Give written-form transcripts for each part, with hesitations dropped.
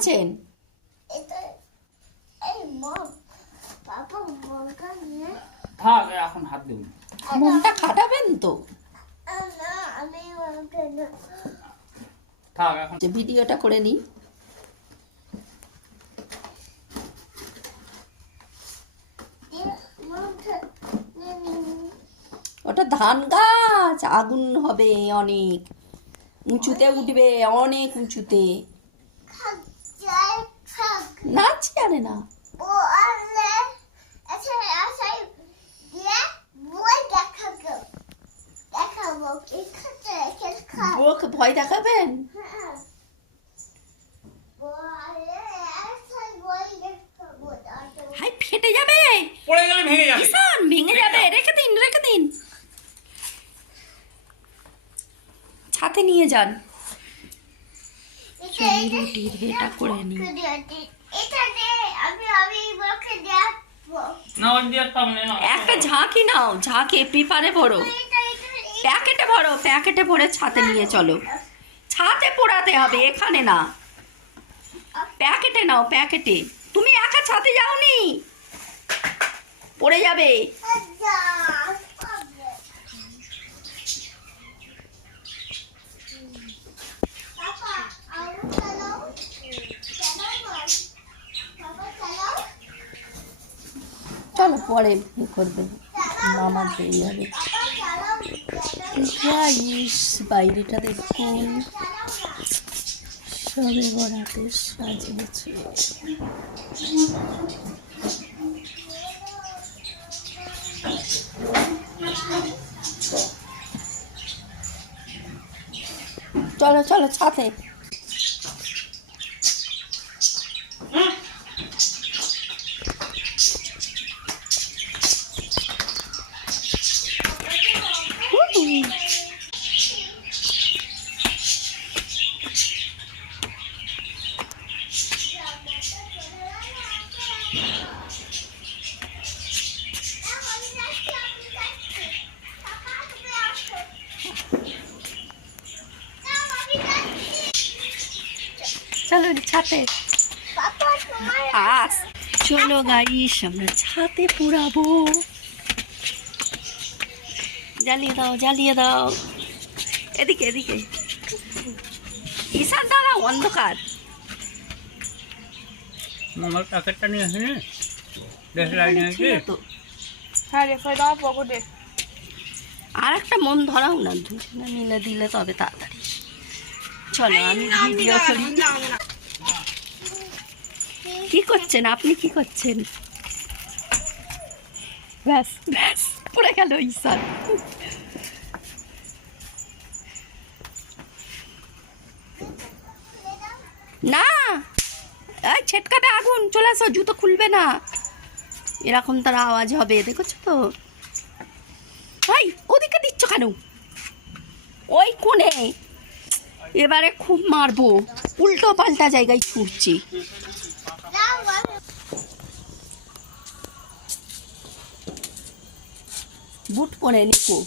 আছেন? থাক এখন হাত দেব মনটা খাটাবেন তো? থাক এখন যে ভিডিওটা করে নিই। ওটা ধান গাছ, আগুন হবে অনেক উঁচুতে উঠবে, অনেক উঁচুতে। নাচ জানে না। বউকে ভয় দেখাবেন? হাই ফেটে যাবে, পড়ে গেলে ভেঙে যাবে ঈশান ভেঙে যাবে। রেখে দিন, রেখে দিন, ছাতে নিয়ে যান। রুটির এটা করে নি। না ওই দিয়ে তাহলে না একটা ঝাঁকি নাও, ঝাঁকে পেপারে ভরো, প্যাকেটে ভরো, প্যাকেটে ভরে ছাতে নিয়ে চলো। ছাতে পোড়াতে হবে, এখানে না। প্যাকেটে নাও, প্যাকেটে। তুমি একা ছাতে যাওনি, পড়ে যাবে। চলো পরে করবে, মামা দেরি হবে। গাইস বাইরেটা দেখুন, সবে বরাতে সাজিয়েছে। চলো চলো ছাতে। চলো ছাতে আস। চলো গাইস আমরা ছাতে পোড়াবো। জ্বালিয়ে দাও, জ্বালিয়ে দাও। এদিকে এদিকে ঈশান দাঁড়াও, অন্ধকার। মামার প্যাকেটটা নিয়ে আসেনি, দেখ লাইট নিয়ে আসি। তো হ্যাঁ রেখে দাও পকেটে। আর একটা মন ধরাও না, দুজনে মিলে দিলে তবে তাড়াতাড়ি। চলো আমি ভিডিও করি। কি করছেন আপনি, কি করছেন? ব্যাস ব্যাস পড়ে গেল ঈশান। না এই ছেটকাবে আগুন, চলে আসো, জুতো খুলবে না, এরকম তার আওয়াজ হবে, দেখছো তো? এই ওদিকে দিচ্ছ কেন? ওই কোণে এবারে খুব মারবো, উল্টো পাল্টা জায়গায় ছুটছি। বুট পরে নিকো,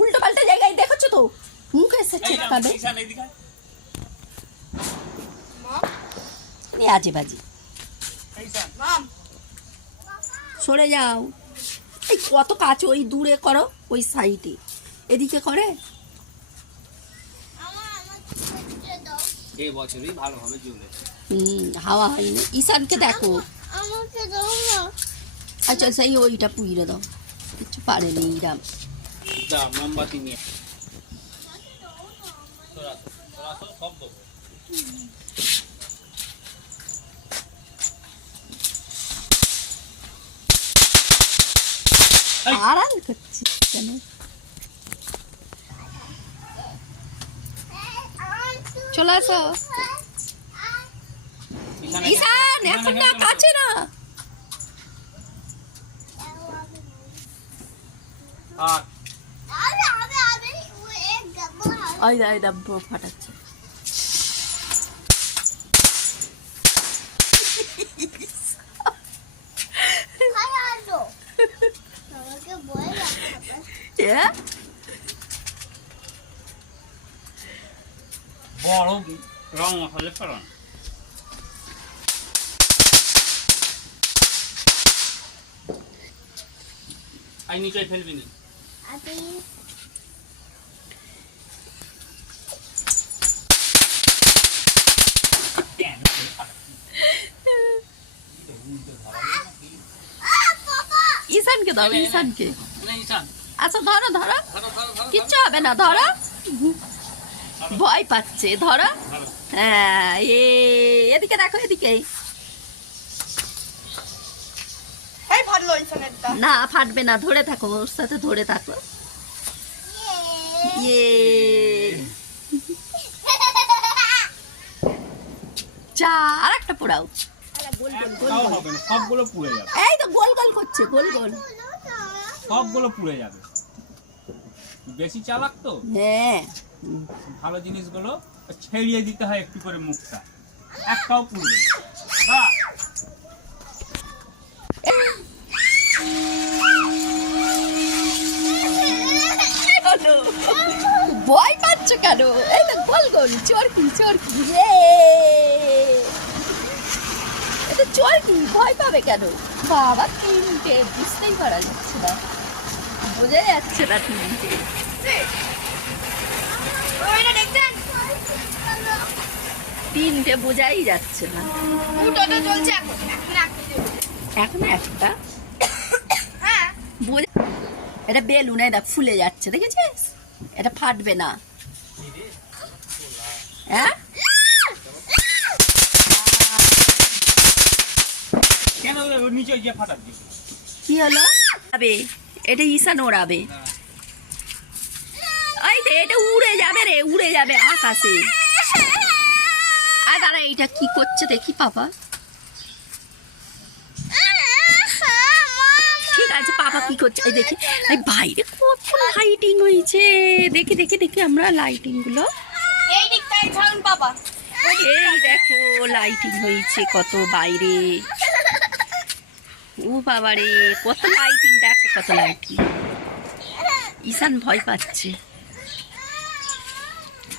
উল্টো পাল্টা জায়গায় দেখছো তো, মুখে এসে ছেটকাবে। আজে বাজে সরে যাও। এই কত কাছে, ওই দূরে করো, ওই সাইডে, এদিকে করে। এই বছরই ভালোভাবে জ্বলেছে। হাওয়া হয়নি। ঈশানকে দেখো। আমাকে দাও না। আচ্ছা সেই ওইটা পুইরে দাও, কিছু পারেনি ইরাম। দা মোমবাতি নিয়ে তোরা সব দেবো। আড়াল করছি কেন? চলে আসো ঈশান, এখন না, কাছে না। ওই ডাব্বো ফাটাচ্ছে। বড় রং হলে ফেলান আই নিচে ফেলবি নি ঈশানকে দাও, ঈশানকে। না ঈশান আচ্ছা ধরো ধরো, ধরো ধরো ধরো কিচ্ছু হবে না, ধরো। ভয় পাচ্ছে, ধরো। ধরো। হ্যাঁ, এদিকে দেখো, এদিকে। এই ভালো ইন্টারনেটটা না ফাটবে না, ধরে থাকো, ওর সাথে ধরে থাকো। ইয়ে চা, আর একটা পোড়াও। তাও হবে না, সবগুলো পুড়ে যাবে, এই তো গোল গোল করছে, গোল গোল। সবগুলো পুড়ে যাবে। বেশি চালাক তো, হ্যাঁ, ভালো জিনিসগুলো ছেড়িয়ে দিতে হয় একটু করে মুখটা, একটাও পুড়বে না। বাহ! হলো। ভয় পাচ্ছ কেন? এই তো গোল গোল, চরকি চরকি। এটা চরকি, ভয় পাবে কেন? বাবা তিনটে, বুঝতেই পারা যাচ্ছে না, বোঝা যাচ্ছে না তিনটে। ওইটা দেখছেন তিনটে বোঝাই যাচ্ছে না। দুটোটা চলছে এখন এখন একটা হ্যাঁ বোঝা, এটা বেলুন, এটা ফুলে যাচ্ছে, দেখেছিস? এটা ফাটবে না। হ্যাঁ, কেন ওর নিচে গিয়ে ফাটাচ্ছি? কি হলো? যাবে, এটা ঈশান ওড়াবে। এই তো, এটা উড়ে যাবে রে, উড়ে যাবে আকাশে। আর দাঁড়া, এইটা কি করছে দেখি পাপা। ঠিক আছে, পাপা কি করছে এই দেখি। এই বাইরে কত লাইটিং হয়েছে, দেখি দেখি দেখি আমরা লাইটিং গুলো। এই দিকটাই ছাড়ুন বাবা এই দেখো লাইটিং হয়েছে কত বাইরে। ও বাবা রে, কত লাইটিং, দেখো কত লাইটিং। ঈশান ভয় পাচ্ছে।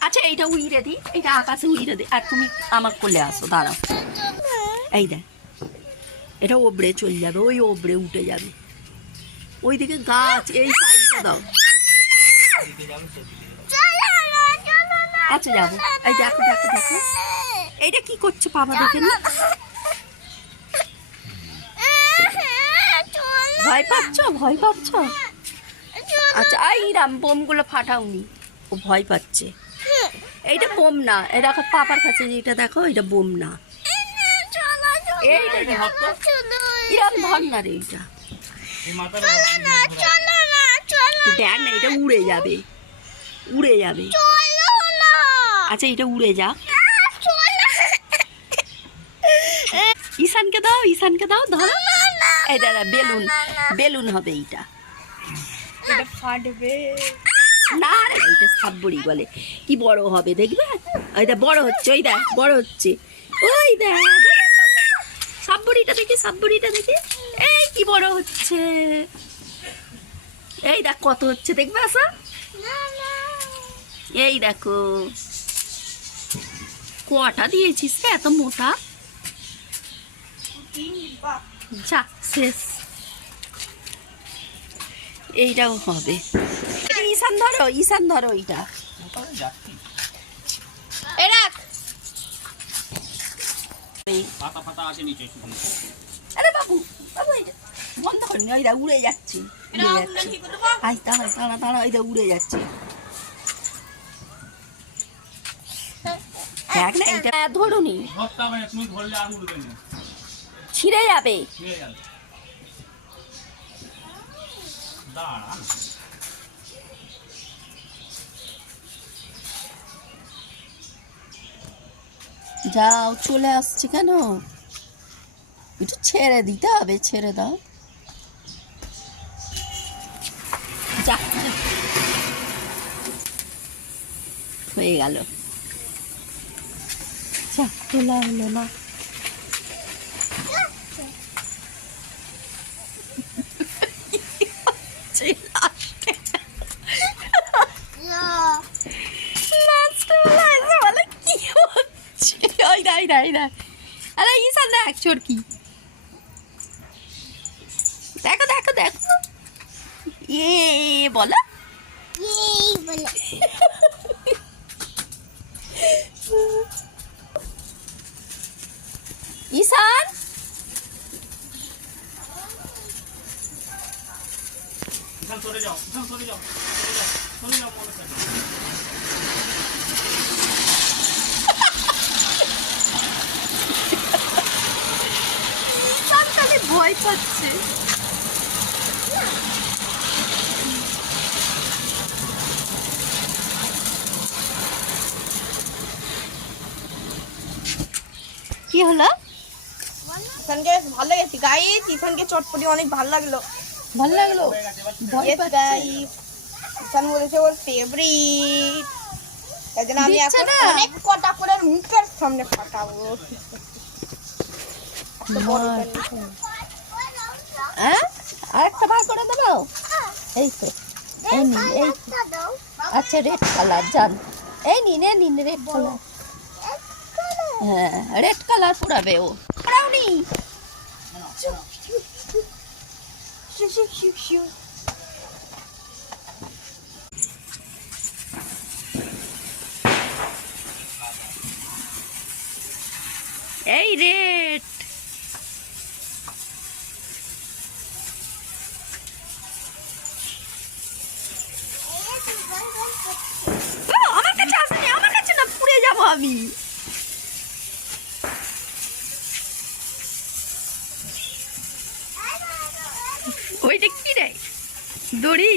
আচ্ছা এইটা উইরে দি, এটা আকাশে উইরে দি, আর তুমি আমার কোলে আসো, দাঁড়াও। এই দেখ, এটা ওবড়ে চলে যাবে, ওই ওবড়ে উঠে যাবে। ওইদিকে গাছ, এই সাইডটা দাও। আচ্ছা যাবো। এই দেখো দেখো দেখো, এইটা কি করছে বাবা, দেখে নি। ভয় পাচ্ছ, ভয় পাচ্ছ? আচ্ছা এই রাম, বোমগুলো ফাটাওনি, ও ভয় পাচ্ছে। এইটা বোম না, এটা পাপার কাছে যেটা দেখো, এটা বোম না। এইটা ইরাম ধর না রে, এইটা এই মাথার দেখ না, এটা উড়ে যাবে, উড়ে যাবে। আচ্ছা এটা উড়ে যা। ঈশানকে দাও, ঈশানকে দাও, ধরো। এই দাঁড়া, বেলুন, বেলুন হবে এইটা। এটা ফাটবে না রে, ওইটা সাববড়ি বলে। কি বড় হবে দেখবে, ওইটা বড় হচ্ছে, ওই দেখ বড় হচ্ছে, ওই দেখ সাববড়িটা দেখি, সাববড়িটা দেখি, এই কি বড় হচ্ছে, এই দেখ কত হচ্ছে, দেখবে আসা। এই দেখো কটা দিয়েছিস রে, এত মোটা। যা শেষ, এইটাও হবে। এটা ঈশান ধরো, ঈশান ধরো এইটা। এরাক পাতা ফাতা আছে নিচে শুধু। আরে বাবু, বাবু এইটা বন্ধ করনি, ওইটা উড়ে যাচ্ছে, উড়ে যাচ্ছে। আই দাঁড়া দাঁড়া দাঁড়া, ওইটা উড়ে যাচ্ছে। দেখ না এইটা ধরুনি, ধরতে হবে না, তুমি ধরলে আর উড়বে না, ছিঁড়ে যাবে। ছিঁড়ে যাবে। দাঁড়া না। যাও, চলে আসছে কেন? একটু ছেড়ে দিতে হবে, ছেড়ে দাও। যা, হয়ে গেল। যা, তোলা হলো না। লাস্টে বলে এই না আরে ঈশান দেখ চোরকি দেখো দেখো দেখো বলো ঈশান চলে যাও চলে যাও চলে যাও মনে থাকে ঈশান খালি ভয় পাচ্ছে কি হলো ইফানকে ভালো লেগেছে গাইস, ইফানকে চটপটি অনেক ভালো লাগলো। ভালো লাগলো ভয় Yes, পাচ্ছে guys. ইফান বলেছে ওর ফেভারিট, তাই জন্য আমি দিচ্ছে এখন না? অনেক কটা করে ওর মুখের সামনে ফাটাবো। একটা বড় মার। ইফান নিয়েছে। হ্যাঁ আরেকটা বার করে দেবো এই তো এই নিন এই তো। আচ্ছা রেড কালার জান এই নিন রেড কালার হ্যাঁ রেড কালার পুরাবে ও পুরাওনি শু, শু, শু, শু। এই রেড আমার কাছে আসেনি আমার কাছে না পুড়ে যাবো আমি ওইটা কি রে দড়ি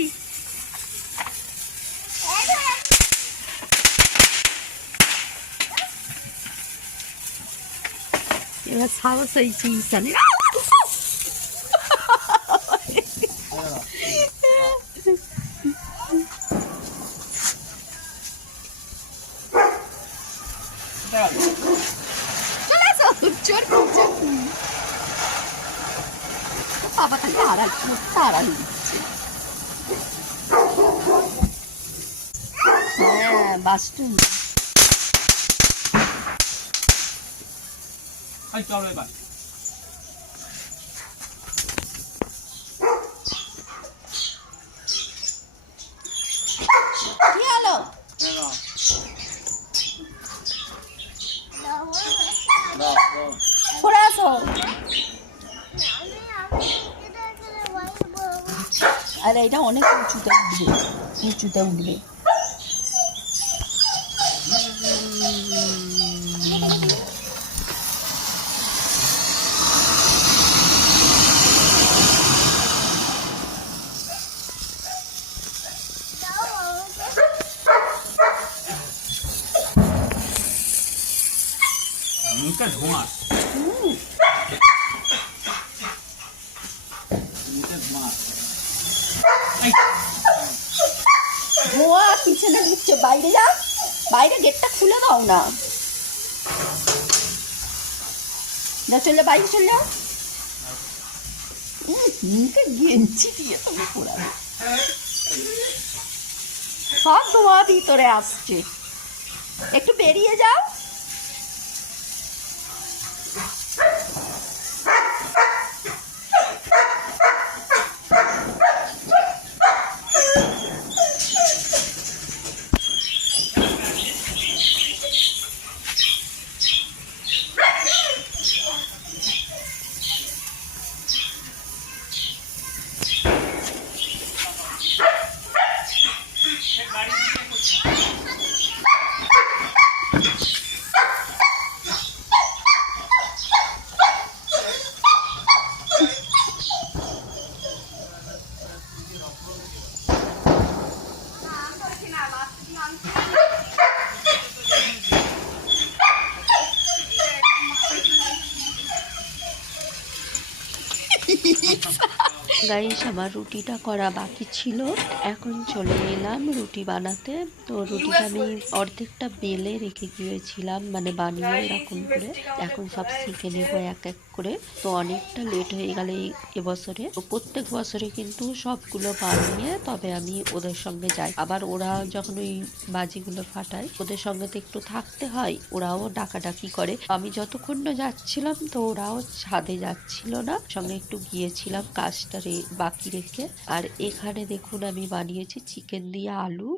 এবার সাহস হয়েছে ঈশানের চলে আসো চোর বাবা তাকে তাড়ালি দিচ্ছে হ্যাঁ বাস্টুন চলো এবার কি হলো সরে আসো আরে এটা অনেক উঁচুতে উঠবে মুখে ধোঁয়া ধোঁয়া পিছনে ঢুকছে বাইরে যা বাইরে গেটটা খুলে দাও না চলে বাইরে চলে যাও মুখে গেঞ্জি দিয়ে তুমি পোড়াবে সব ধোঁয়া ভিতরে আসছে একটু বেরিয়ে যাও গাইস আমার রুটিটা করা বাকি ছিল, এখন চলে এলাম রুটি বানাতে। তো রুটিটা আমি অর্ধেকটা বেলে রেখে গিয়েছিলাম, মানে বানিয়ে এরকম করে। এখন সব শিখে নেবো এক এক করে। তো অনেকটা লেট হয়ে গেল এবছরে। তো প্রত্যেক বছরে কিন্তু সবগুলো বানিয়ে তবে আমি ওদের সঙ্গে যাই। আবার ওরা যখন ওই বাজিগুলো ফাটায় ওদের সঙ্গে তো একটু থাকতে হয়, ওরাও ডাকাডাকি করে। আমি যতক্ষণ না যাচ্ছিলাম তো ওরাও ছাদে যাচ্ছিল না, সঙ্গে একটু গিয়েছিলাম কাজটা বাকি রেখে। আর এখানে দেখুন আমি বানিয়েছি চিকেন দিয়ে আলু,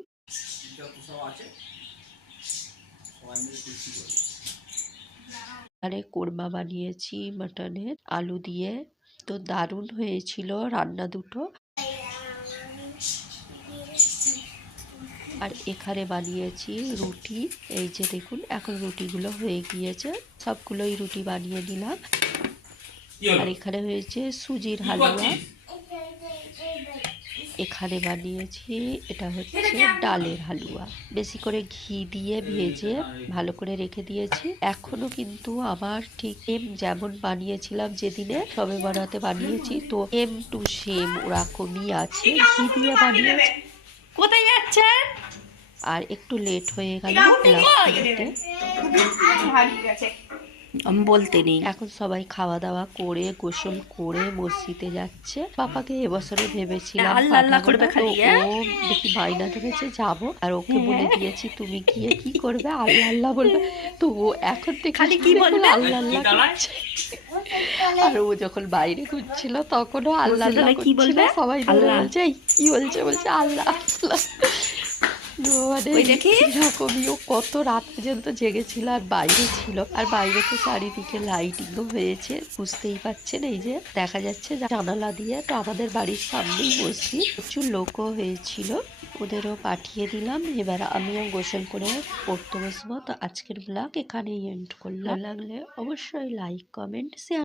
আরে কোরমা বানিয়েছি মাটনের আলু দিয়ে। তো দারুণ হয়েছিল রান্না দুটো। আর এখানে বানিয়েছি রুটি, এই যে দেখুন এখন রুটিগুলো হয়ে গিয়েছে, সবগুলোই রুটি বানিয়ে নিলাম। আর এখানে হয়েছে সুজির হালুয়া, এখানে বানিয়েছি এটা হচ্ছে ডালের হালুয়া, বেশি করে ঘি দিয়ে ভেজে ভালো করে রেখে দিয়েছি। এখনো কিন্তু আমার ঠিক সেম যেমন বানিয়েছিলাম যেদিনে সবে বরাতে বানিয়েছি, তো সেম টু সেম ওরকমই আছে, ঘি দিয়ে বানিয়েছি। কোথায় যাচ্ছেন? আর একটু লেট হয়ে গেল আমি বলতে নেই। এখন সবাই খাওয়া দাওয়া করে গোসল করে মসজিদে যাচ্ছে। পাপাকে এবছরে ভেবেছিলাম ও দেখি বায়না ধরেছে যাব, আর ওকে বলে দিয়েছি তুমি গিয়ে কি করবে, আল্লাহ আল্লাহ বলবে। তো ও এখন থেকে খালি কি বলবে আল্লাহ আল্লাহ করছে। আর ও যখন বাইরে ঘুরছিল তখনও আল্লাহ আল্লাহ কি বলবে, সবাই বলছে এই কি বলছে, বলছে আল্লাহ আল্লাহ। এরকমই ও কত রাত পর্যন্ত জেগেছিল আর বাইরে ছিল, আর বাইরে তো চারিদিকে লাইটিংও হয়েছে, বুঝতেই পারছেন এই যে দেখা যাচ্ছে জানালা দিয়ে। তো আমাদের বাড়ির সামনেই মসজিদ, প্রচুর লোকও হয়েছিল, ওদেরও পাঠিয়ে দিলাম। এবার আমিও গোসল করে পড়তে বসবো। তো আজকের ব্লগ এখানেই এন্ড করলাম। লাগলে অবশ্যই লাইক কমেন্ট শেয়ার